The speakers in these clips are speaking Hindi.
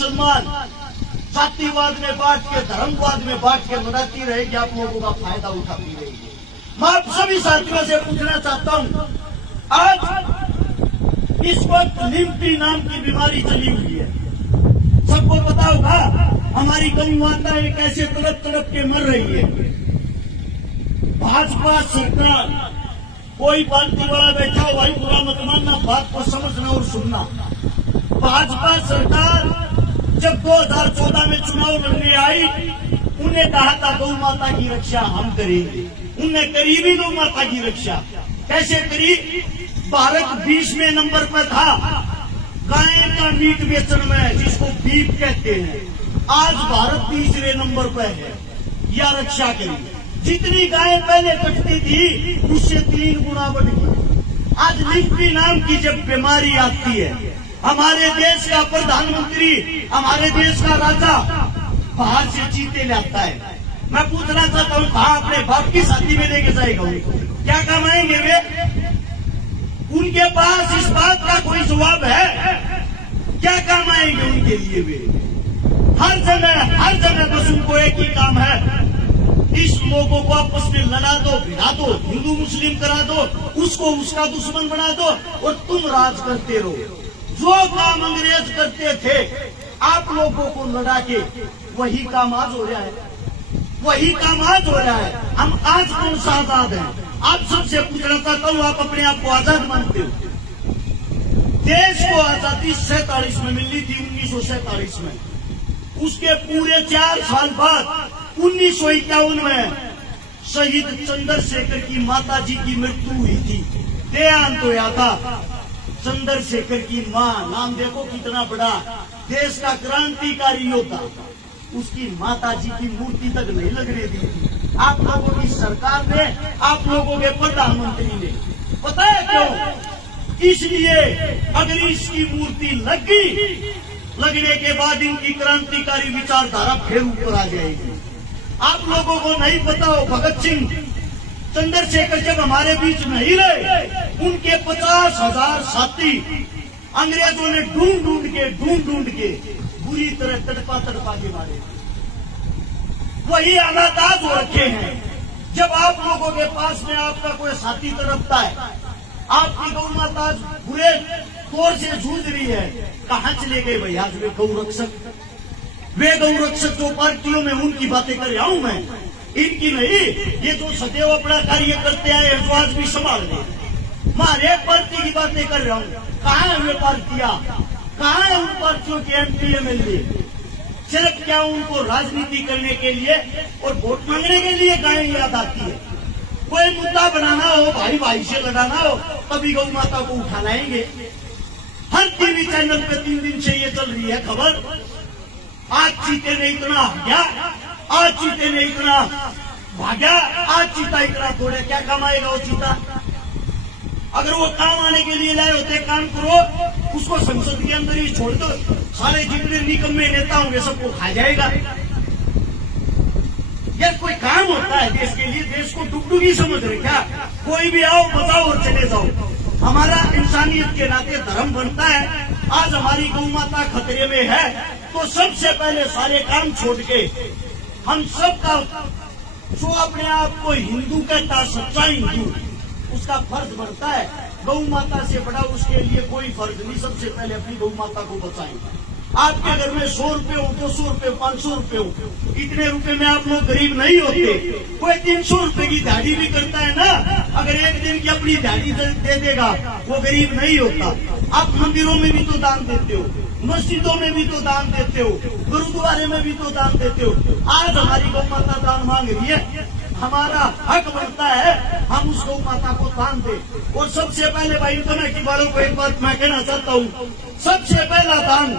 मुसलमान जातिवाद में बांट के, धर्मवाद में बांट के लड़ाती रहेगी, आप लोगों का फायदा उठाती रहेगी। मैं आप सभी साथियों से पूछना चाहता हूं, आज इस वक्त लिम्पी नाम की बीमारी चली हुई है, सबको पता होगा। हमारी गौ माताएं कैसे तड़प तड़प के मर रही है। भाजपा सरकार, कोई पार्टी वाला बैठा हो भाई, बुरा मत मानना, बात को समझना और सुनना। भाजपा सरकार जब 2014 में चुनाव लड़ने आई, उन्हें कहा था गौ माता की रक्षा हम करेंगे। उनने करी भी गौ माता की रक्षा। कैसे करी? भारत 20वें नंबर पर था गाय का मीट बेचने में, जिसको बीफ कहते हैं। आज भारत 30वें नंबर पर है। या रक्षा करी। जितनी गाय पहले कटती थी उससे 3 गुना बढ़ गई। आज लिम्पी नाम की जब बीमारी आती है, हमारे देश का प्रधानमंत्री, हमारे देश का राजा बाहर से चीते लाता है। मैं पूछना चाहता हूँ, कहा अपने बाप की शादी में लेके जाएगा उनको? क्या कमाएंगे वे? उनके पास इस बात का कोई जवाब है? क्या काम आएंगे उनके लिए वे? हर जगह बस उनको एक ही काम है, इस लोगों को आपस में लड़ा दो, भिड़ा दो, हिंदू मुस्लिम करा दो, उसको उसका दुश्मन बना दो और तुम राज करते रहो। जो काम अंग्रेज करते थे आप लोगों को लड़ा के, वही काम आज हो रहा है, वही काम आज हो रहा है। हम आज कौन सा आजाद है? आप सबसे पूछना चाहता हूँ, आप अपने आप को आजाद मानते हो? देश को आजादी 47 में मिली थी, 1947 में। उसके पूरे 4 साल बाद 1951 में शहीद चंद्रशेखर की माताजी की मृत्यु हुई थी, देहांत हुआ था। चंद्रशेखर की मां, नाम देखो कितना बड़ा, देश का क्रांतिकारी योद्धा, उसकी माताजी की मूर्ति तक नहीं लगने दी थी आप लोगों की सरकार ने, आप लोगों के प्रधानमंत्री ने। पता है क्यों? इसलिए अगर इसकी मूर्ति लग गई, लगने के बाद इनकी क्रांतिकारी विचारधारा फिर ऊपर आ जाएगी। आप लोगों को नहीं पता हो, भगत सिंह, चंद्रशेखर जब हमारे बीच नहीं रहे, उनके 50,000 साथी अंग्रेजों ने ढूंढ ढूंढ के बुरी तरह तड़पा के मारे। वही हालात आज हो रखे हैं। जब आप लोगों के पास में आपका कोई साथी तड़पता है, आपकी गौ माता आज बुरे तौर से जूझ रही है, कहां चले गए भाई आज वे गौ रक्षक? वे गौ रक्षक जो पार्टियों में, उनकी बातें कर रहा हूं मैं, इनकी नहीं। ये जो सदैव अपना कार्य करते आए हैं, जो आज भी संभाल रहे, मैं हर एक पार्टी की बातें कर रहा हूं। कहां है वे पार्टियां? कहां है उन पार्टियों के एमपी एमएलए? सिर्फ क्या उनको राजनीति करने के लिए और वोट मांगने के लिए गाय याद आती है? कोई मुद्दा बनाना हो, भाई भाई से लड़ाना हो, तभी गौ माता को उठा लाएंगे। हर टीवी चैनल पे 3 दिन से ये चल रही है खबर, आज चीते ने इतना भाग्या, आज चीते ने इतना भाग्या, आज चीता इतना थोड़े। क्या कमाएगा वो चीता? अगर वो काम आने के लिए लाए होते, काम करो, उसको संसद के अंदर ही छोड़ दो, सारे जितने निकम्मे नेता होंगे सबको खा जाएगा। यह कोई काम होता है देश के लिए? देश को डुगडुगी समझ रहे क्या? कोई भी आओ, बताओ और चले जाओ। हमारा इंसानियत के नाते धर्म बनता है। आज हमारी गौ माता खतरे में है, तो सबसे पहले सारे काम छोड़ के हम सबका, जो अपने आप को हिंदू कहता, सच्चा हिंदू, उसका फर्ज बनता है। गौ माता से बड़ा उसके लिए कोई फर्ज नहीं। सबसे पहले अपनी गौ माता को बचाएं। आपके घर में 100 रुपए हो, 200 रुपए हो, 500 रुपए हो, इतने रुपए में आप लोग गरीब नहीं होते। कोई 300 रुपए की दिहाड़ी भी करता है ना, अगर एक दिन की अपनी दिहाड़ी दे देगा, वो गरीब नहीं होता। आप मंदिरों में भी तो दान देते हो, मस्जिदों में भी तो दान देते हो, गुरुद्वारे में भी तो दान देते हो। आज हमारी गौ माता दान मांग रही है, हमारा हक बनता है हम उस गौ माता को दान दें। और सबसे पहले भाई इंटरनेट वालों को एक बात मैं कहना चाहता हूँ, सबसे पहला दान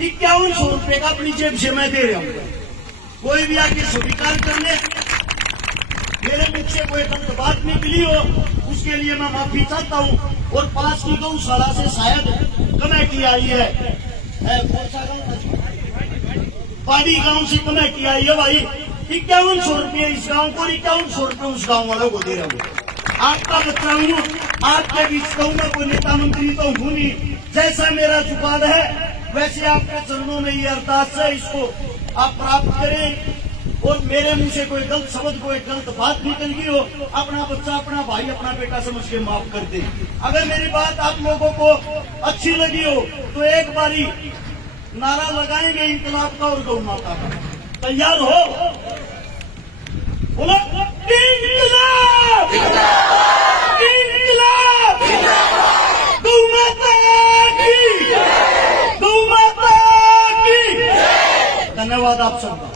5100 रुपए का अपनी जेब से मैं दे रहा हूँ। कोई भी आके स्वीकार कर ले, मेरे मुख से कोई गलत बात निकली हो उसके लिए मैं माफी चाहता हूँ। और पास की गौशाला से शायद कमेटी आई है, पाड़ी गांव से कमेटी आई है भाई। 5100 रुपये इस गांव को, 5100 रुपये उस गांव वालों को दे रहा हूँ। आपका बच्चा हूँ, आपके बीच कहूंगा कोई नेता मंत्री तो हूं नहीं। जैसा मेरा जुगाड़ है वैसे आपके चरणों में ये अरदास है, इसको आप प्राप्त करें। और मेरे मुंह से कोई गलत शब्द, कोई गलत बात निकल गई हो, अपना बच्चा, अपना भाई, अपना बेटा समझ के माफ कर दे। अगर मेरी बात आप लोगों को अच्छी लगी हो तो एक बारी नारा लगाएंगे इंकलाब का और गौ माता का। तैयार हो? बोलो इंकलाब, इंकलाब, गौ माता की, गौ माता की। धन्यवाद आप सबका।